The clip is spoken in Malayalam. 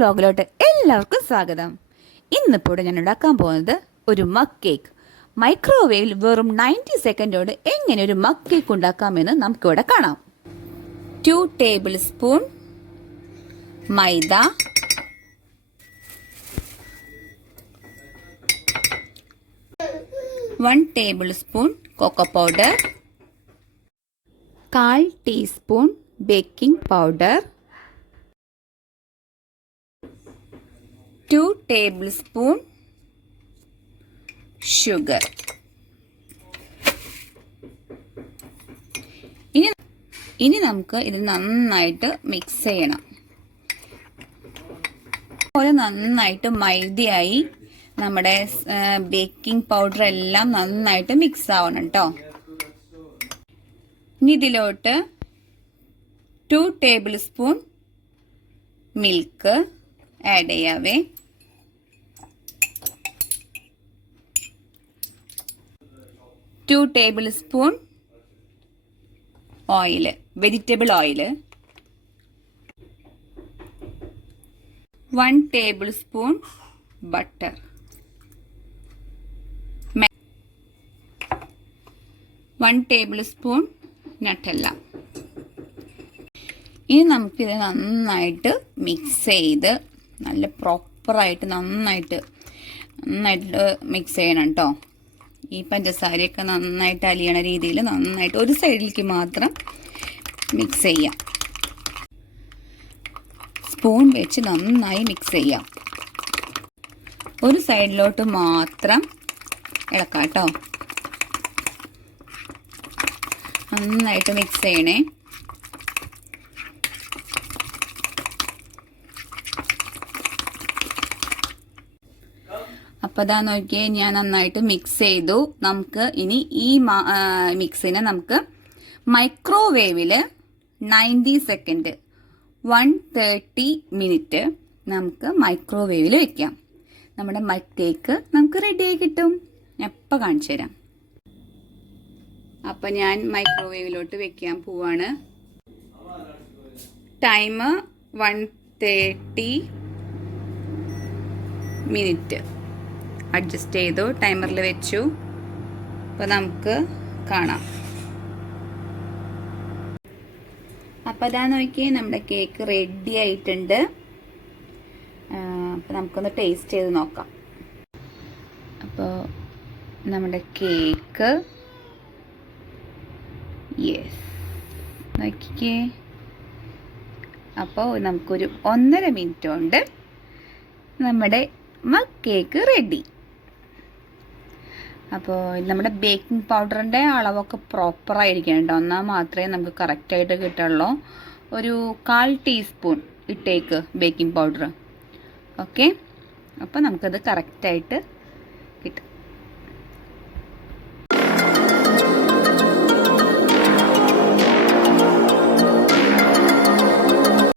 വ്ലോഗിലോട്ട് എല്ലാവർക്കും സ്വാഗതം. ഇന്നിപ്പോൾ ഞാൻ ഉണ്ടാക്കാൻ പോകുന്നത് ഒരു മഗ് കേക്ക്. മൈക്രോവേവിൽ വെറും 90 സെക്കൻഡോട് എങ്ങനെ ഒരു മഗ് കേക്ക് ഉണ്ടാക്കാമെന്ന് നമുക്കിവിടെ കാണാം. 2 tablespoon maida, 1 tablespoon cocoa powder, 1/4 teaspoon baking powder, 2 tablespoon sugar. ഇനി നമുക്ക് ഇത് നന്നായിട്ട് മിക്സ് ചെയ്യണം. അതുപോലെ നന്നായിട്ട് മൈദയായി നമ്മുടെ ബേക്കിംഗ് പൗഡർ എല്ലാം നന്നായിട്ട് മിക്സ് ആവണം കേട്ടോ. ഇനി ഇതിലോട്ട് 2 ടേബിൾ സ്പൂൺ മിൽക്ക് ആഡ് ചെയ്യാവേ. 2 tablespoon oil, vegetable oil, 1 tablespoon butter, 1 tablespoon Nutella. ഇനി നമുക്കിത് നന്നായിട്ട് മിക്സ് ചെയ്ത് നല്ല പ്രോപ്പറായിട്ട് നന്നായിട്ട് മിക്സ് ചെയ്യണം കേട്ടോ. ഈ പഞ്ചസാരയൊക്കെ നന്നായിട്ട് അലിയണ രീതിയിൽ നന്നായിട്ട് ഒരു സൈഡിലേക്ക് മാത്രം മിക്സ് ചെയ്യാം. സ്പൂൺ വെച്ച് നന്നായി മിക്സ് ചെയ്യാം. ഒരു സൈഡിലോട്ട് മാത്രം ഇളക്കാം കേട്ടോ. നന്നായിട്ട് മിക്സ് ചെയ്യണേ. അപ്പോൾ അതാ നോക്കിയേ, ഞാൻ നന്നായിട്ട് മിക്സ് ചെയ്തു. നമുക്ക് ഇനി ഈ മിക്സിനെ നമുക്ക് മൈക്രോവേവിൽ 90 സെക്കൻഡ് 130 മിനിറ്റ് നമുക്ക് മൈക്രോവേവിൽ വെക്കാം. നമ്മുടെ മഗ് കേക്ക് നമുക്ക് റെഡിയായി കിട്ടും. എപ്പോൾ കാണിച്ചു തരാം. അപ്പം ഞാൻ മൈക്രോവേവിലോട്ട് വെക്കാൻ പോവാണ്. ടൈം 130 മിനിറ്റ് അഡ്ജസ്റ്റ് ചെയ്തു, ടൈമറിൽ വെച്ചു. അപ്പോൾ നമുക്ക് കാണാം. അപ്പോൾ അതാ നോക്കിയേ, നമ്മുടെ കേക്ക് റെഡി ആയിട്ടുണ്ട്. അപ്പോൾ നമുക്കൊന്ന് ടേസ്റ്റ് ചെയ്ത് നോക്കാം. അപ്പോൾ നമ്മുടെ കേക്ക് യെസ് നോക്കിക്കേ. അപ്പോൾ നമുക്കൊരു 1.5 മിനിറ്റ് കൊണ്ട് നമ്മുടെ മഗ് കേക്ക് റെഡി. അപ്പോൾ നമ്മുടെ ബേക്കിംഗ് പൗഡറിൻ്റെ അളവൊക്കെ പ്രോപ്പറായിരിക്കണം കേട്ടോ. എന്നാൽ മാത്രമേ നമുക്ക് കറക്റ്റായിട്ട് കിട്ടുള്ളൂ. ഒരു 1/4 ടീസ്പൂൺ ഇട്ടേക്ക് ബേക്കിംഗ് പൗഡർ. ഓക്കെ, അപ്പോൾ നമുക്കത് കറക്റ്റായിട്ട്